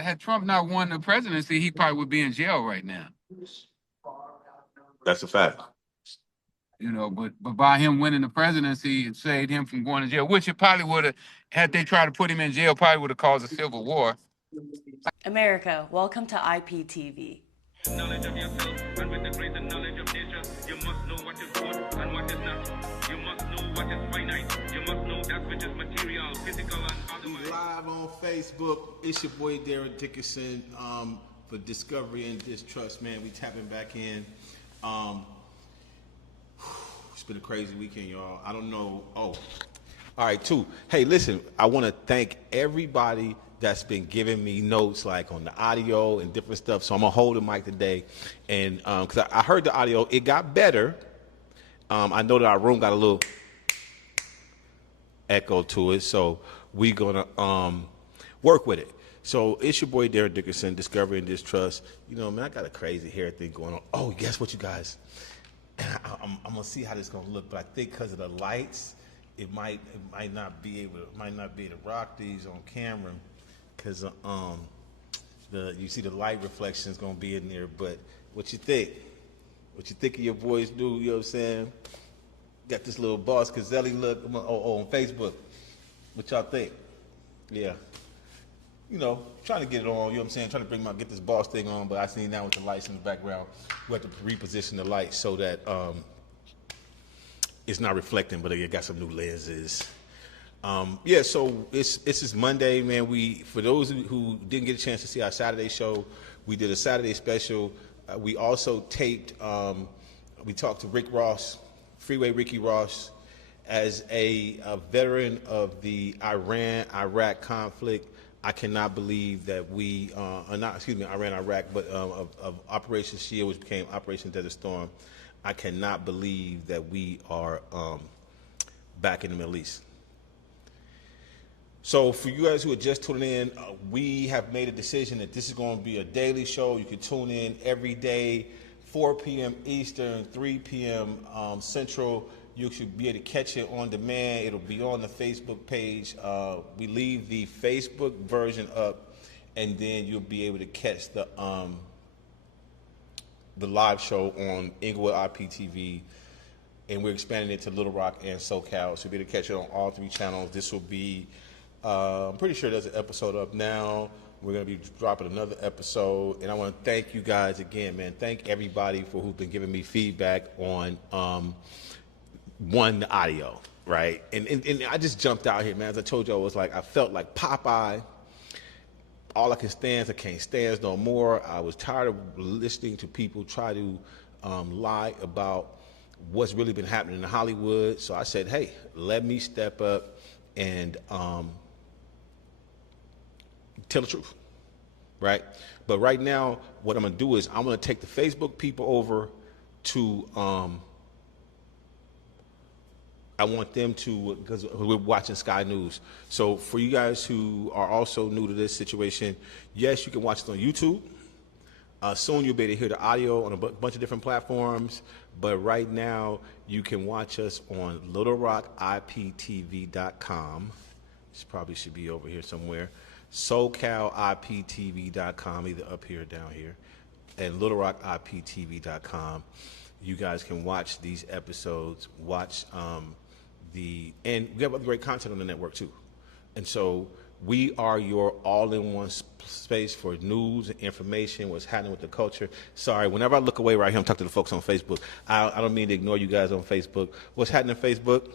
Had Trump not won the presidency, he probably would be in jail right now. That's a fact. You know, but by him winning the presidency, it saved him from going to jail, which it probably would have, had they tried to put him in jail, probably would have caused a civil war. America, welcome to IPTV. Knowledge of yourself, and with the greater knowledge of nature, you must know what is good and what is not. You must know what is finite. You must know that which is material, physical, and otherwise. We live on Facebook. It's your boy Darren Dickerson for Discovery and Distrust, man. We tapping back in. It's been a crazy weekend, y'all. I don't know. Oh, all right, too. Hey, listen, I want to thank everybody that's been giving me notes like on the audio and different stuff. So I'm going to hold the mic today. And because I heard the audio, it got better. I know that our room got a little echo to it. So we're going to work with it. So it's your boy Darren Dickerson, Discovery and Distrust. You know, man, I got a crazy hair thing going on. Oh, guess what, you guys? I'm gonna see how this is gonna look, but I think because of the lights, it might not be able to rock these on camera, because you see the light reflection is gonna be in there. But what you think? What you think of your boys do? You know what I'm saying? Got this little Boss Cazelli look on Facebook. What y'all think? Yeah. You know, trying to get it on, you know what I'm saying, trying to get this boss thing on, but I see now with the lights in the background, we have to reposition the lights so that it's not reflecting, but it got some new lenses. Yeah, so this is Monday, man. For those who didn't get a chance to see our Saturday show, we did a Saturday special. We also taped, we talked to Rick Ross, Freeway Ricky Ross, as a veteran of the Iran-Iraq conflict. I cannot believe that Iran-Iraq, but of Operation Shield, which became Operation Desert Storm. I cannot believe that we are back in the Middle East. So for you guys who are just tuning in, we have made a decision that this is going to be a daily show. You can tune in every day, 4 p.m. Eastern, 3 p.m. Central. You should be able to catch it on demand. It'll be on the Facebook page. We leave the Facebook version up, and then you'll be able to catch the live show on Inglewood IPTV, and we're expanding it to Little Rock and SoCal. So you'll be able to catch it on all 3 channels. This will be, I'm pretty sure there's an episode up now. We're going to be dropping another episode, and I want to thank you guys again, man. Thank everybody who's been giving me feedback on the audio, right? And I just jumped out here, man. As I told you, I felt like Popeye. All I can stand, I can't stand no more. I was tired of listening to people try to lie about what's really been happening in Hollywood. So I said, hey, let me step up and tell the truth, right? But right now, what I'm gonna do is I'm gonna take the Facebook people over to I want them to, because we're watching Sky News. So for you guys who are also new to this situation, yes, you can watch it on YouTube. Soon you'll be able to hear the audio on a bunch of different platforms. But right now, you can watch us on LittleRockIPTV.com. This probably should be over here somewhere. SoCalIPTV.com, either up here or down here. And LittleRockIPTV.com. You guys can watch these episodes, and we have other great content on the network too. And so we are your all-in-one space for news and information, what's happening with the culture. Sorry, whenever I look away right here, I'm talking to the folks on Facebook. I don't mean to ignore you guys on Facebook. What's happening on Facebook?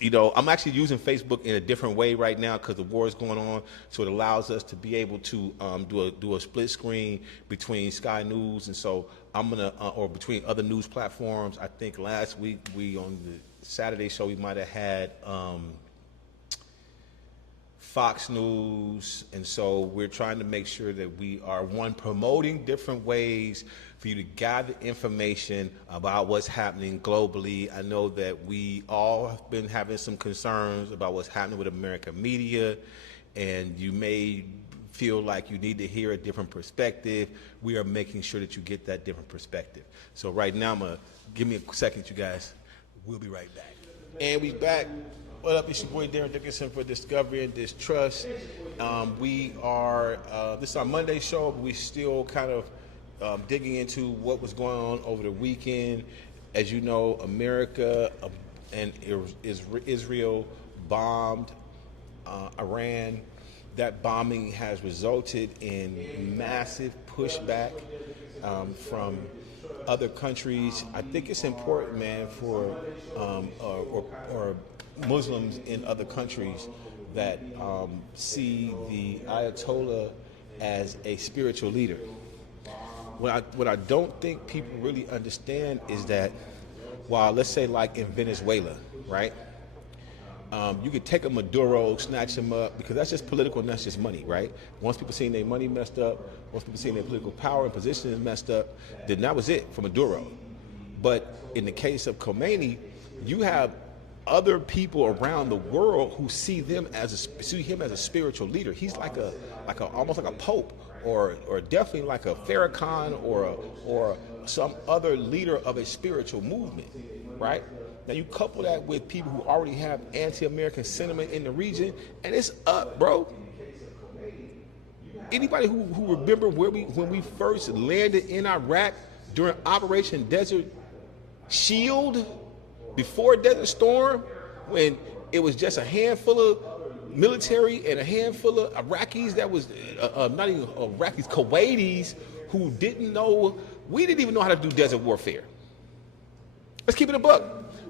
You know, I'm actually using Facebook in a different way right now because the war is going on, so it allows us to be able to do a split screen between Sky News, and so I'm gonna or between other news platforms. I think last week we on the Saturday show we might have had Fox News, and so we're trying to make sure that we are promoting different ways for you to gather information about what's happening globally. I know that we all have been having some concerns about what's happening with American media, and you may feel like you need to hear a different perspective. We are making sure that you get that different perspective. So right now, give me a second, you guys. We'll be right back. And we back. What up? It's your boy Darren Dickerson for Discovery and Distrust. We are, this is our Monday show, but we still kind of digging into what was going on over the weekend. As you know, America and Israel bombed Iran. That bombing has resulted in massive pushback from other countries. I think it's important, man, for or Muslims in other countries that see the Ayatollah as a spiritual leader. What I don't think people really understand is that while, let's say, like in Venezuela, right? You could take a Maduro, snatch him up, because that's just political and that's just money, right? Once people seeing their money messed up, once people seeing their political power and position is messed up, then that was it for Maduro. But in the case of Khomeini, you have other people around the world who see him as a spiritual leader. He's like almost like a pope, or definitely like a Farrakhan or some other leader of a spiritual movement, right? Now you couple that with people who already have anti-American sentiment in the region, and it's up, bro. Anybody who remember when we first landed in Iraq during Operation Desert Shield, before Desert Storm, when it was just a handful of military and a handful of Iraqis that was not even Iraqis, Kuwaitis, who didn't know, we didn't even know how to do desert warfare. Let's keep it a buck.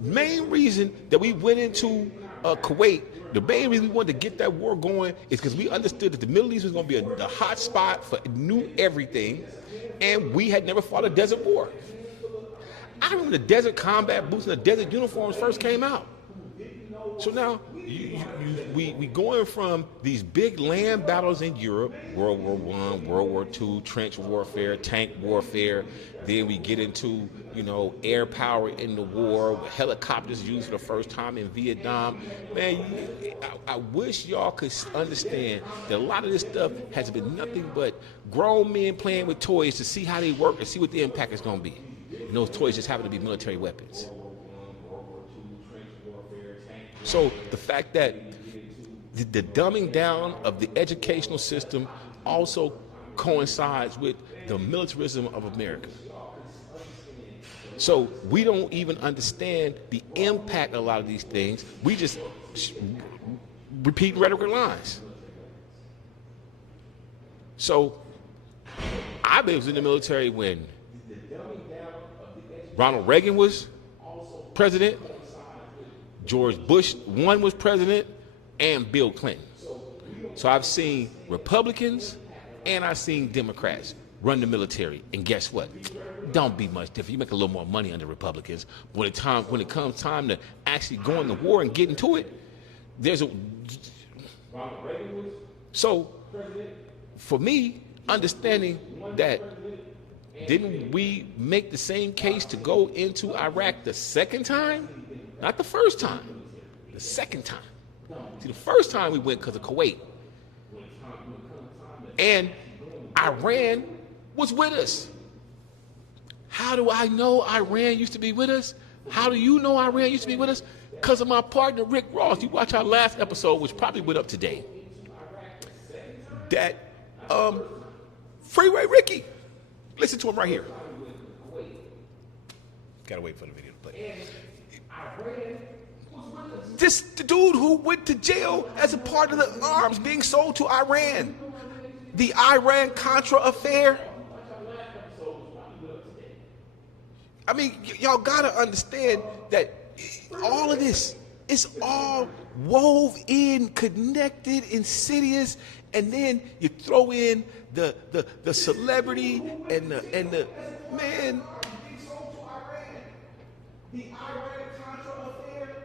Main reason that we went into Kuwait, the main reason we wanted to get that war going is because we understood that the Middle East was going to be a hot spot for new everything, and we had never fought a desert war. I remember the desert combat boots and the desert uniforms first came out. So now we going from these big land battles in Europe, World War I, World War II, trench warfare, tank warfare. Then we get into, air power in the war, with helicopters used for the first time in Vietnam. Man, I wish y'all could understand that a lot of this stuff has been nothing but grown men playing with toys to see how they work and see what the impact is going to be. And those toys just happen to be military weapons. So the fact that the dumbing down of the educational system also coincides with the militarism of America. So we don't even understand the impact of a lot of these things. We just repeat rhetoric lines. So I was in the military when Ronald Reagan was president, George Bush I was president, and Bill Clinton. So I've seen Republicans and I've seen Democrats run the military. And guess what? Don't be much different. You make a little more money under Republicans. When it comes time to actually go into war and get into it, So for me, understanding that, didn't we make the same case to go into Iraq the second time? Not the first time, the second time. See, the first time we went because of Kuwait. And Iran was with us. How do I know Iran used to be with us? How do you know Iran used to be with us? Because of my partner, Rick Ross. You watch our last episode, which probably went up today. That, Freeway Ricky. Listen to him right here. Gotta wait for the video to play. The dude who went to jail as a part of the arms being sold to Iran. The Iran-Contra affair. I mean, y'all gotta understand that all of this is all wove in, connected, insidious, and then you throw in the celebrity and the man.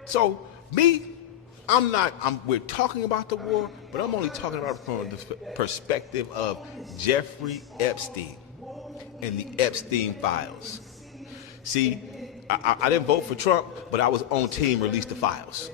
So we're talking about the war, but I'm only talking about it from the perspective of Jeffrey Epstein and the Epstein files. See, I didn't vote for Trump, but I was on team release the files.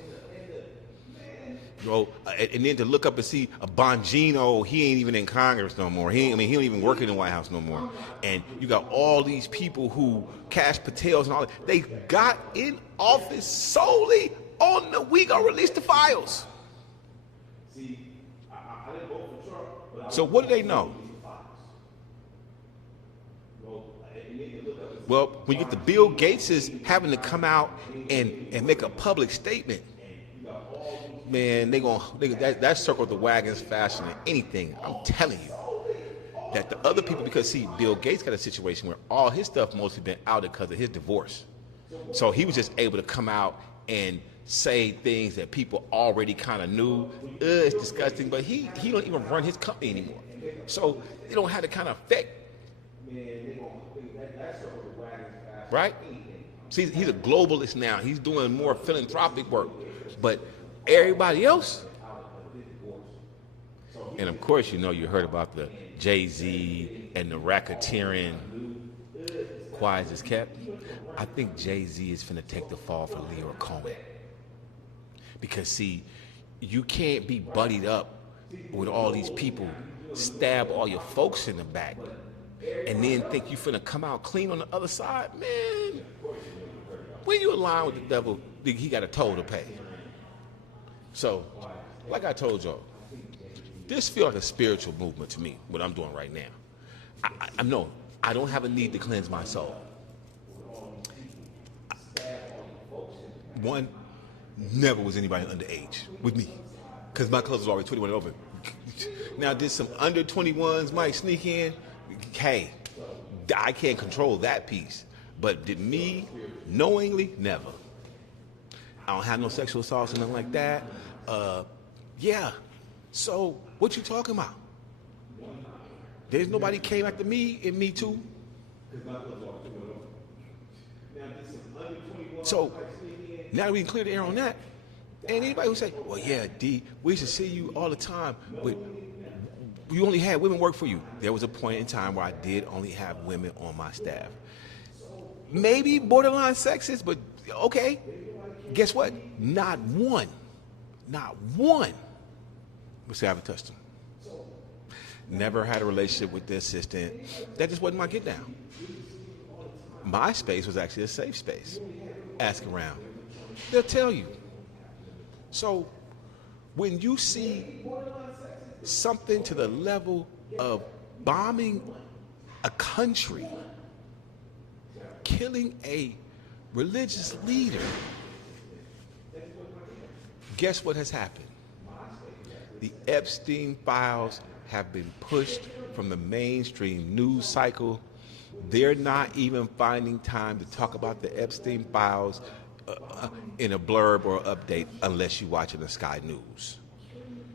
And then to look up and see a Bongino, he ain't even in Congress no more. He don't even work in the White House no more. And you got all these people who, Cash Patels and all that, they got in office solely On the we gonna release the files. So what do they know? Well, when you get the Bill Gateses having to come out and make a public statement, man, that circled the wagons faster than anything. I'm telling you. That the other people, because see, Bill Gates got a situation where all his stuff mostly been outed because of his divorce. So he was just able to come out and say things that people already kind of knew. It's disgusting, but he don't even run his company anymore. So it don't have the kind of effect. Right? See, he's a globalist now. He's doing more philanthropic work. But everybody else, and of course, you know, you heard about the Jay-Z and the racketeering, quiet as kept. I think Jay-Z is finna take the fall for Leo Cohen. Because see, you can't be buddied up with all these people, stab all your folks in the back, and then think you finna come out clean on the other side. Man, when you align with the devil, he got a toll to pay. So, like I told y'all, this feels like a spiritual movement to me, what I'm doing right now. I don't have a need to cleanse my soul. One, never was anybody underage with me, because my cousin was always 21 and over. Now, did some under 21s might sneak in? Hey, I can't control that piece. But did me knowingly? Never. I don't have no sexual assaults or nothing like that. Yeah. So, what you talking about? There's nobody came after me in Me Too. So, now that we can clear the air on that, and anybody who say, well, yeah, D, we used to see you all the time, but you only had women work for you. There was a point in time where I did only have women on my staff. Maybe borderline sexist, but okay. Guess what? Not one would say I haven't touched them. Never had a relationship with the assistant. That just wasn't my get down. My space was actually a safe space. Ask around. They'll tell you. So when you see something to the level of bombing a country, killing a religious leader, guess what has happened? The Epstein files have been pushed from the mainstream news cycle. They're not even finding time to talk about the Epstein files in a blurb or update unless you're watching the Sky News,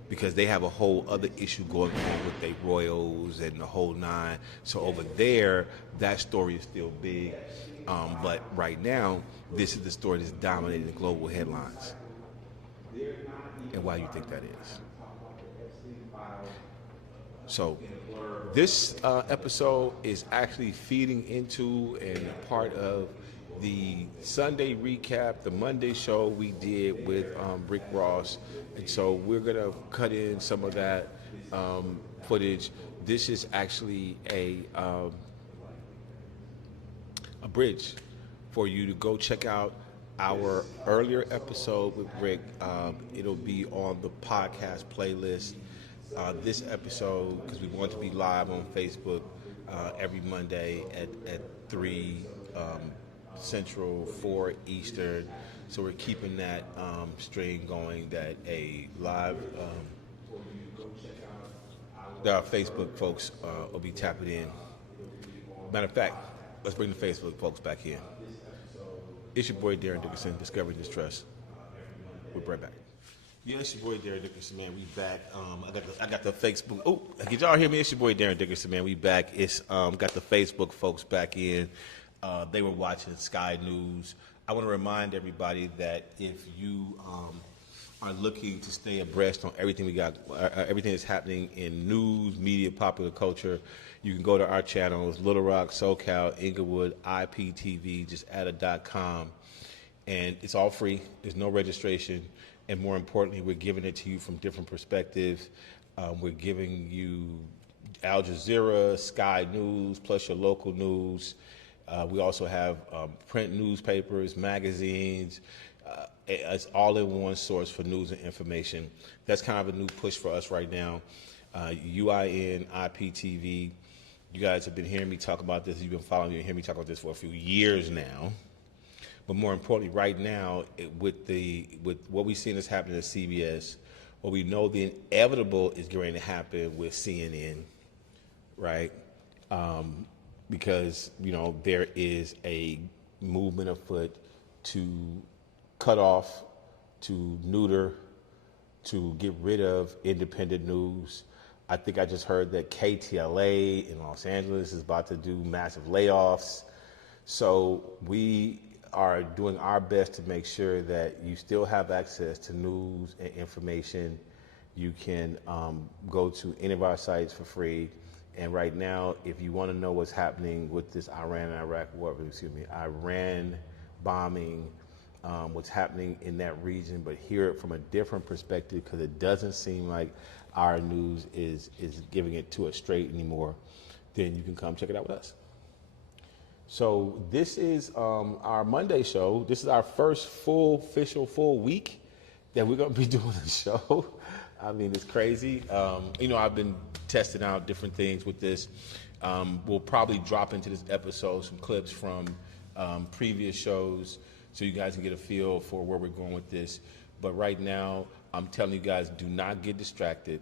because they have a whole other issue going on with their royals and the whole nine. So over there, that story is still big. But right now, this is the story that's dominating the global headlines. And why do you think that is? So this episode is actually feeding into and a part of the Sunday recap, the Monday show we did with Rick Ross. And so we're going to cut in some of that footage. This is actually a bridge for you to go check out our earlier episode with Rick. It'll be on the podcast playlist. This episode, because we want to be live on Facebook every Monday at 3 Central, 4 Eastern. So we're keeping that stream going, that a live, our Facebook folks will be tapping in. Matter of fact, let's bring the Facebook folks back in. It's your boy Darren Dickerson, Discovery Distrust. We'll be right back. Yeah, it's your boy Darren Dickerson, man. We back. I got the Facebook. Oh, did y'all hear me? It's your boy Darren Dickerson, man. We back. It's got the Facebook folks back in. They were watching Sky News. I want to remind everybody that if you are looking to stay abreast on everything we got, everything that's happening in news, media, popular culture, you can go to our channels: Little Rock, SoCal, Inglewood, IPTV. Just add a .com, and it's all free. There's no registration. And more importantly, we're giving it to you from different perspectives. We're giving you Al Jazeera, Sky News, plus your local news. We also have print newspapers, magazines, It's all in one source for news and information. That's kind of a new push for us right now. UIN, IPTV. You guys have been hearing me talk about this. You've been following me and hearing me talk about this for a few years now. But more importantly, right now, with what we've seen that's happening at CBS, what we know the inevitable is going to happen with CNN, right? Because there is a movement afoot to cut off, to neuter, to get rid of independent news. I think I just heard that KTLA in Los Angeles is about to do massive layoffs. So we are doing our best to make sure that you still have access to news and information. You can go to any of our sites for free. And right now, if you want to know what's happening with this Iran bombing, what's happening in that region, but hear it from a different perspective, because it doesn't seem like our news is giving it to us straight anymore, then you can come check it out with us. So this is our Monday show. This is our first official full week that we're going to be doing the show. I mean, it's crazy. I've been testing out different things with this. We'll probably drop into this episode some clips from previous shows so you guys can get a feel for where we're going with this. But right now, I'm telling you guys, do not get distracted.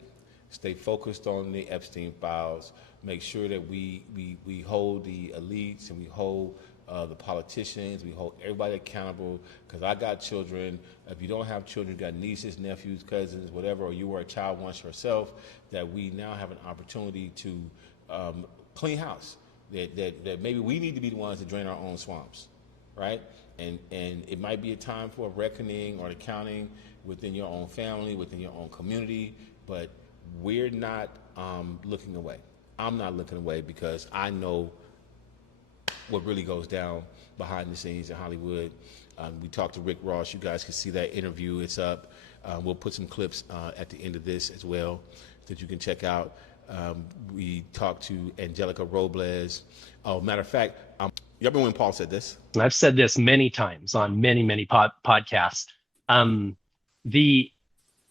Stay focused on the Epstein files. Make sure that we hold the elites and we hold the politicians, we hold everybody accountable, because I got children. If you don't have children, you got nieces, nephews, cousins, whatever, or you were a child once yourself, that we now have an opportunity to clean house. That maybe we need to be the ones to drain our own swamps, right? And it might be a time for a reckoning or an accounting within your own family, within your own community, but we're not looking away. I'm not looking away, because I know what really goes down behind the scenes in Hollywood. We talked to Rick Ross. You guys can see that interview. It's up. We'll put some clips at the end of this as well that you can check out. We talked to Angelica Robles. Oh, matter of fact, y'all remember when Paul said this? I've said this many times on many podcasts.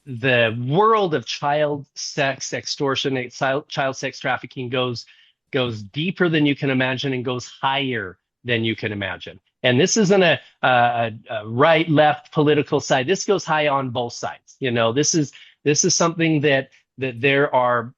The world of child sex extortion, child sex trafficking goes deeper than you can imagine and goes higher than you can imagine. And this isn't a right, left political side. This goes high on both sides. This is something that there are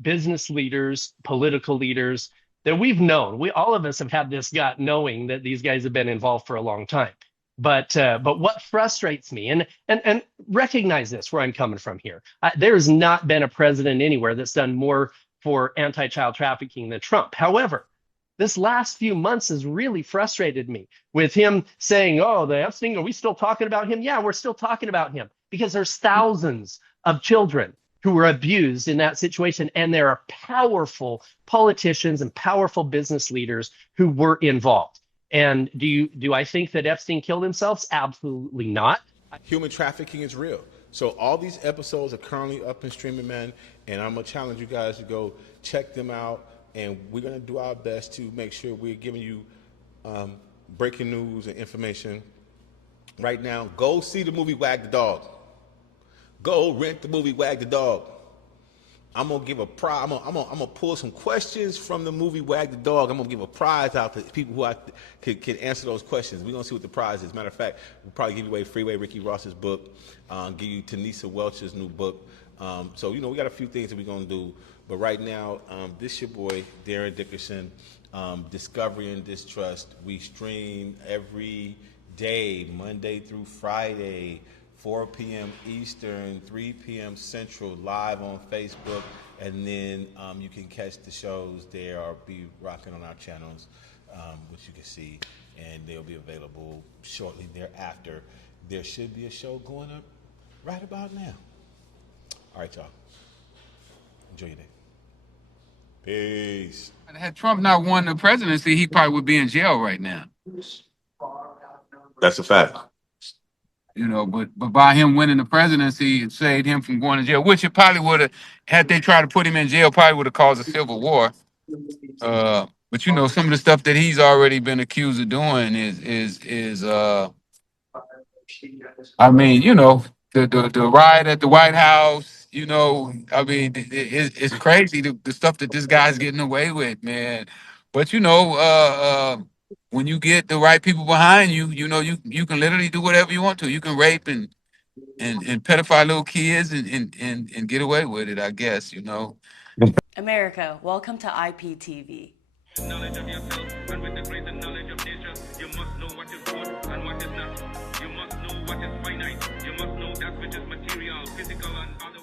business leaders, political leaders that we've known. All of us have had this gut knowing that these guys have been involved for a long time. But what frustrates me, and recognize this, where I'm coming from here, there's not been a president anywhere that's done more for anti-child trafficking than Trump. However, this last few months has really frustrated me with him saying, oh, the Epstein, are we still talking about him? Yeah, we're still talking about him, because there's thousands of children who were abused in that situation. And there are powerful politicians and powerful business leaders who were involved. And do I think that Epstein killed himself? Absolutely not. Human trafficking is real. So all these episodes are currently up in streaming, man, and I'm going to challenge you guys to go check them out, and we're going to do our best to make sure we're giving you breaking news and information. Right now, go see the movie Wag the Dog. Go rent the movie Wag the Dog. I'm gonna give a prize. I'm gonna pull some questions from the movie Wag the Dog. I'm gonna give a prize out to people who can answer those questions. We're gonna see what the prize is. Matter of fact, we'll probably give you away Freeway Ricky Ross's book, give you Tanisa Welch's new book. So we got a few things that we're gonna do. But right now, this your boy Darren Dickerson, Discovery and Distrust. We stream every day, Monday through Friday. 4 p.m. Eastern, 3 p.m. Central, live on Facebook, and then you can catch the shows there or be rocking on our channels, which you can see, and they'll be available shortly thereafter. There should be a show going up right about now. All right, y'all. Enjoy your day. Peace. Had Trump not won the presidency, he probably would be in jail right now. That's a fact. But by him winning the presidency, it saved him from going to jail, which it probably would have, had they tried to put him in jail, probably would have caused a civil war. But some of the stuff that he's already been accused of doing is I mean, the riot at the White House. I mean, it's crazy the stuff that this guy's getting away with, man. But when you get the right people behind you, you can literally do whatever you want to. You can rape and pedophile little kids and get away with it, I guess. America, welcome to IPTV. Knowledge of yourself, and with the greater knowledge of nature, you must know what is good and what is not. You must know what is finite. You must know that which is material, physical, and other.